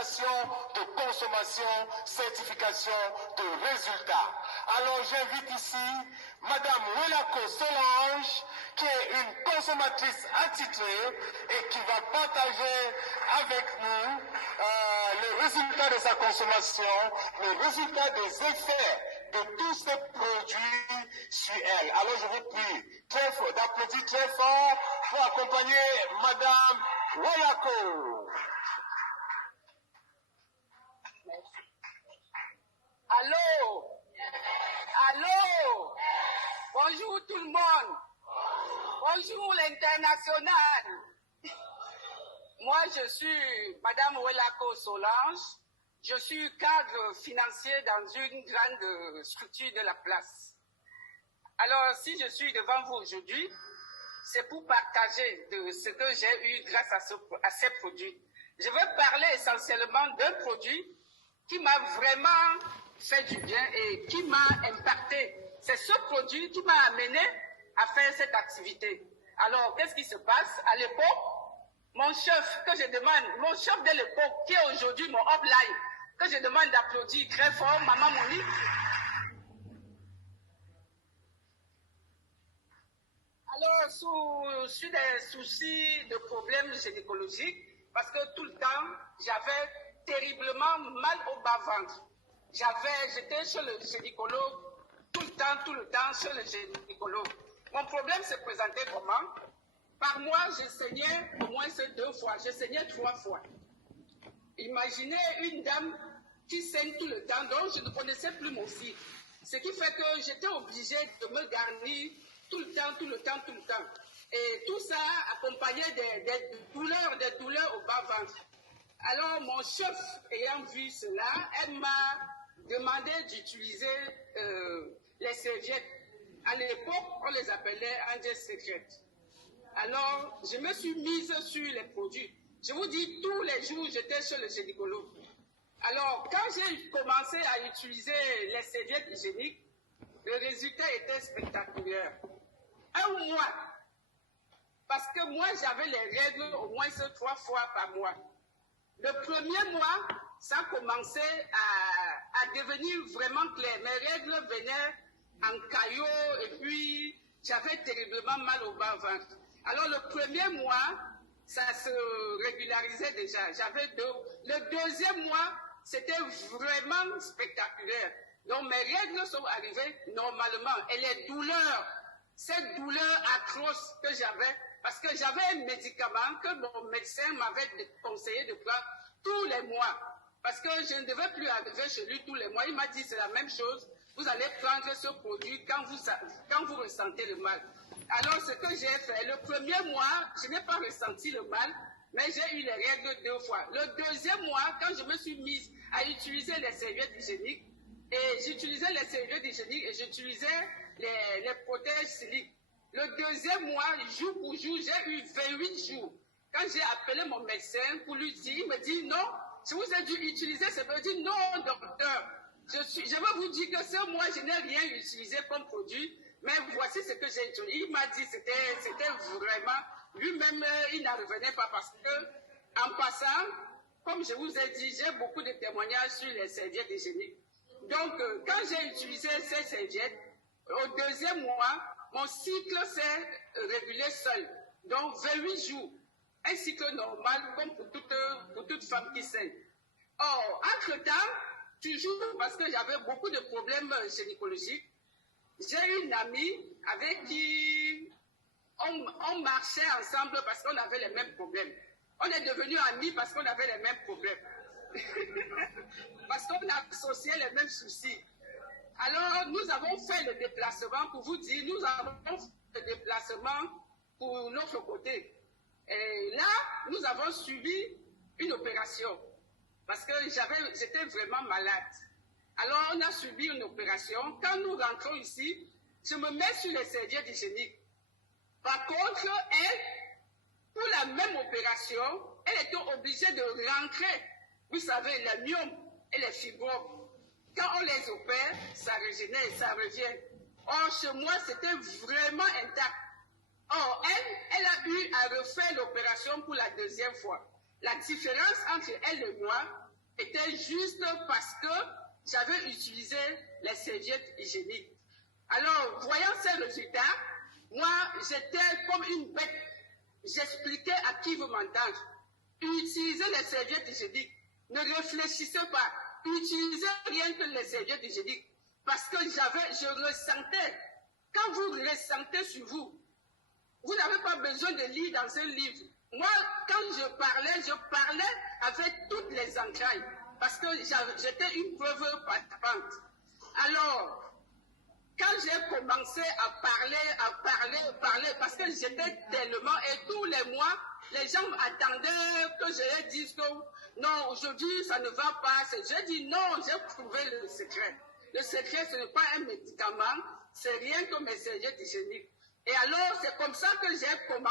attestation de consommation, certification de résultats. Alors j'invite ici Madame Welako Solange, qui est une consommatrice attitrée et qui va partager avec nous le résultat de sa consommation, le résultat des effets de tous ces produits sur elle. Alors je vous prie d'applaudir très fort pour accompagner Madame Welako. Allô? Allô? Bonjour tout le monde. Bonjour l'international. Moi, je suis Madame Welako Solange. Je suis cadre financier dans une grande structure de la place. Alors, si je suis devant vous aujourd'hui, c'est pour partager de ce que j'ai eu grâce à ces produits. Je veux parler essentiellement d'un produit qui m'a vraiment fait du bien et qui m'a impacté. C'est ce produit qui m'a amené à faire cette activité. Alors, qu'est-ce qui se passe? À l'époque, mon chef de l'époque, qui est aujourd'hui mon upline, que je demande d'applaudir très fort, Maman Monique. Alors, sous des soucis de problèmes gynécologiques, parce que tout le temps, j'avais terriblement mal au bas-ventre. J'étais chez le gynécologue, tout le temps chez le gynécologue. Mon problème se présentait comment? Par mois, je saignais au moins 2 fois, je saignais 3 fois. Imaginez une dame qui saigne tout le temps, donc je ne connaissais plus mon cycle. Ce qui fait que j'étais obligée de me garnir tout le temps. Et tout ça accompagné des douleurs au bas-ventre. Alors, mon chef, ayant vu cela, elle m'a demandé d'utiliser les serviettes. À l'époque, on les appelait Angel Secret. Alors, je me suis mise sur les produits. Je vous dis, tous les jours, j'étais chez le gynécologue. Alors, quand j'ai commencé à utiliser les serviettes hygiéniques, le résultat était spectaculaire. 1 mois. Parce que moi, j'avais les règles au moins 3 fois par mois. Le premier mois, ça commençait à devenir vraiment clair. Mes règles venaient en caillot et puis j'avais terriblement mal au bas-ventre. Alors le premier mois, ça se régularisait déjà. Le deuxième mois, c'était vraiment spectaculaire. Donc mes règles sont arrivées normalement. Et les douleurs, cette douleur atroce que j'avais, parce que j'avais un médicament que mon médecin m'avait conseillé de prendre tous les mois. Parce que je ne devais plus arriver chez lui tous les mois. Il m'a dit c'est la même chose. Vous allez prendre ce produit quand vous ressentez le mal. Alors ce que j'ai fait, le premier mois, je n'ai pas ressenti le mal, mais j'ai eu les règles 2 fois. Le deuxième mois, quand je me suis mise à utiliser les serviettes hygiéniques, et j'utilisais les serviettes hygiéniques et j'utilisais les protèges siliques. Le deuxième mois, jour pour jour, j'ai eu 28 jours. Quand j'ai appelé mon médecin pour lui dire, il me dit non, je vous ai dû utiliser, ça veut dire non, docteur. Je veux vous dire que ce mois, je n'ai rien utilisé comme produit, mais voici ce que j'ai utilisé. Il m'a dit c'était vraiment, lui-même, il n'en revenait pas parce que, en passant, comme je vous ai dit, j'ai beaucoup de témoignages sur les serviettes hygiéniques. Donc, quand j'ai utilisé ces serviettes, au deuxième mois, mon cycle s'est régulé seul. Donc, 28 jours. Un cycle normal, comme pour toute femme qui saigne. Or, entre-temps, toujours parce que j'avais beaucoup de problèmes gynécologiques, j'ai une amie avec qui on marchait ensemble parce qu'on avait les mêmes problèmes. On est devenus amis parce qu'on avait les mêmes problèmes. Parce qu'on a associé les mêmes soucis. Alors, nous avons fait le déplacement, pour vous dire, nous avons fait le déplacement pour notre côté. Et là, nous avons suivi une opération. Parce que j'étais vraiment malade. Alors, on a suivi une opération. Quand nous rentrons ici, je me mets sur les serviettes hygiéniques. Par contre, elle, pour la même opération, elle était obligée de rentrer. Vous savez, les myomes et les fibromes. Quand on les opère, ça régénère, ça revient. Or, chez moi, c'était vraiment intact. Or, elle a eu à refaire l'opération pour la deuxième fois. La différence entre elle et moi, était juste parce que j'avais utilisé les serviettes hygiéniques. Alors, voyant ces résultats, moi, j'étais comme une bête. J'expliquais à qui veut m'entendre. Utilisez les serviettes hygiéniques. Ne réfléchissez pas. Utilisez rien que les serviettes hygiéniques. Parce que je ressentais. Quand vous ressentez sur vous, vous n'avez pas besoin de lire dans un livre. Moi, quand je parlais avec toutes les entrailles. Parce que j'étais une preuve participante. Alors, quand j'ai commencé à parler, parce que j'étais tellement, et tous les mois, les gens attendaient que je leur dise que non, aujourd'hui, ça ne va pas. J'ai dit non, j'ai trouvé le secret. Le secret, ce n'est pas un médicament, c'est rien que mes serviettes hygiéniques. Et alors, c'est comme ça que j'ai commencé.